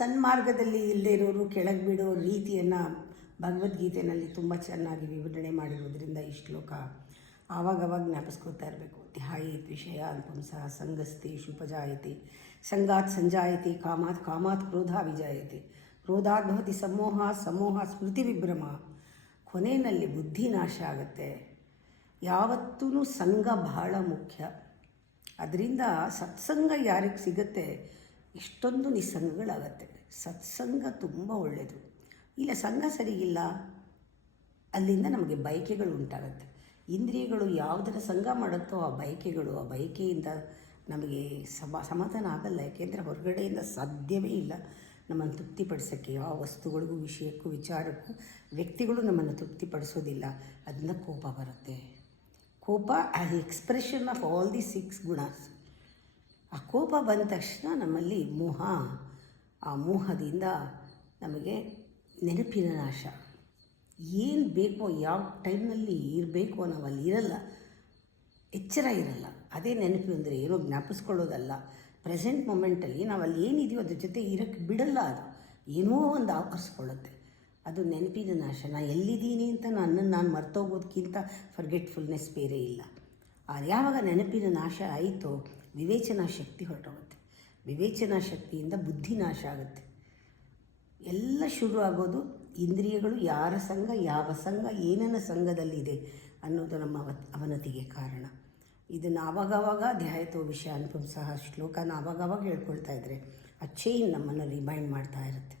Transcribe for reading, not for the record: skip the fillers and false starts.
ಸನ್ಮಾರ್ಗದಲ್ಲಿ ಇಲ್ಲದೇ ಇರೋರು ಕೆಳಗೆ ಬಿಡೋ ರೀತಿಯನ್ನು ಭಗವದ್ಗೀತೆಯಲ್ಲಿ ತುಂಬ ಚೆನ್ನಾಗಿ ವಿವರಣೆ ಮಾಡಿರೋದ್ರಿಂದ ಈ ಶ್ಲೋಕ ಆವಾಗವಾಗ ಜ್ಞಾಪಿಸ್ಕೊತಾ ಇರಬೇಕು. ಧ್ಯಾಯೇತ್ ವಿಷಯಾನ್ ಪುಂಸಃ ಸಂಗಸ್ತೇಷು ಉಪಜಾಯತೆ ಸಂಗಾತ್ ಸಂಜಾಯತೆ ಕಾಮಾತ್ ಕಾಮಾತ್ ಕ್ರೋಧ ವಿಜಾಯತೆ ಕ್ರೋಧಾತ್ ಭವತಿ ಸಮೋಹ ಸಮೋಹ ಸ್ಮೃತಿ ವಿಭ್ರಮ. ಕೊನೆಯಲ್ಲಿ ಬುದ್ಧಿ ನಾಶ ಆಗುತ್ತೆ. ಯಾವತ್ತೂ ಸಂಘ ಬಹಳ ಮುಖ್ಯ. ಅದರಿಂದ ಸತ್ಸಂಗ ಯಾರಿಗೆ ಸಿಗುತ್ತೆ ಎಷ್ಟೊಂದು ನಿಸ್ಸಂಗಗಳಾಗತ್ತೆ. ಸತ್ಸಂಗ ತುಂಬ ಒಳ್ಳೆಯದು. ಇಲ್ಲ ಸಂಘ ಸರಿಗಿಲ್ಲ, ಅಲ್ಲಿಂದ ನಮಗೆ ಬಯಕೆಗಳು ಉಂಟಾಗತ್ತೆ. ಇಂದ್ರಿಯಗಳು ಯಾವುದರ ಸಂಘ ಮಾಡುತ್ತೋ ಆ ಬಯಕೆಯಿಂದ ನಮಗೆ ಸಮಾಧಾನ ಆಗಲ್ಲ. ಯಾಕೆಂದರೆ ಹೊರಗಡೆಯಿಂದ ಸಾಧ್ಯವೇ ಇಲ್ಲ ನಮ್ಮನ್ನು ತೃಪ್ತಿಪಡಿಸೋಕ್ಕೆ. ಯಾವ ವಸ್ತುಗಳಿಗೂ ವಿಷಯಕ್ಕೂ ವಿಚಾರಕ್ಕೂ ವ್ಯಕ್ತಿಗಳು ನಮ್ಮನ್ನು ತೃಪ್ತಿಪಡಿಸೋದಿಲ್ಲ. ಅದರಿಂದ ಕೋಪ ಬರುತ್ತೆ. ಕೋಪ as expression of all the 6 ಗುಣಾಸ್. ಆ ಕೋಪ ಬಂದ ತಕ್ಷಣ ನಮ್ಮಲ್ಲಿ ಮೋಹ, ಆ ಮೋಹದಿಂದ ನಮಗೆ ನೆನಪಿನ ನಾಶ. ಏನು ಬೇಕೋ ಯಾವ ಟೈಮ್ನಲ್ಲಿ ಇರಬೇಕು ನಾವು ಅಲ್ಲಿ ಇರಲ್ಲ, ಎಚ್ಚರ ಇರಲ್ಲ. ಅದೇ ನೆನಪು ಅಂದರೆ ಏನೋ ಜ್ಞಾಪಿಸ್ಕೊಳ್ಳೋದಲ್ಲ. ಪ್ರೆಸೆಂಟ್ ಮೊಮೆಂಟಲ್ಲಿ ನಾವು ಅಲ್ಲಿ ಏನಿದೆಯೋ ಅದ್ರ ಜೊತೆ ಇರೋಕ್ಕೆ ಬಿಡಲ್ಲ. ಅದು ಏನೋ ಒಂದು ಆಕರ್ಸ್ಕೊಳ್ಳುತ್ತೆ. ಅದು ನೆನಪಿನ ನಾಶ. ನಾನು ಎಲ್ಲಿದ್ದೀನಿ ಅಂತ ನಾನು ಮರ್ತೋಗೋದಕ್ಕಿಂತ ಫರ್ಗೆಟ್ಫುಲ್ನೆಸ್ ಬೇರೆ ಇಲ್ಲ. ಯಾವಾಗ ನೆನಪಿನ ನಾಶ ಆಯಿತೋ ವಿವೇಚನಾ ಶಕ್ತಿ ಹೊರಟೋಗುತ್ತೆ. ವಿವೇಚನಾ ಶಕ್ತಿಯಿಂದ ಬುದ್ಧಿ ನಾಶ ಆಗುತ್ತೆ. ಎಲ್ಲ ಶುರು ಆಗೋದು ಇಂದ್ರಿಯಗಳು ಯಾರ ಸಂಘ, ಯಾವ ಸಂಘ, ಏನನ್ನ ಸಂಘದಲ್ಲಿದೆ ಅನ್ನೋದು ನಮ್ಮ ಅವನತಿಗೆ ಕಾರಣ. ಇದನ್ನು ಆವಾಗವಾಗ ಧ್ಯಾಯತೋ ವಿಷಯಾನ್ ಪುಂಸಃ ಶ್ಲೋಕನ ಆವಾಗವಾಗ ಹೇಳ್ಕೊಳ್ತಾ ಇದ್ದರೆ ಆ ಚೈನ್ ನಮ್ಮನ್ನು ರಿಮೈಂಡ್ ಮಾಡ್ತಾ ಇರುತ್ತೆ.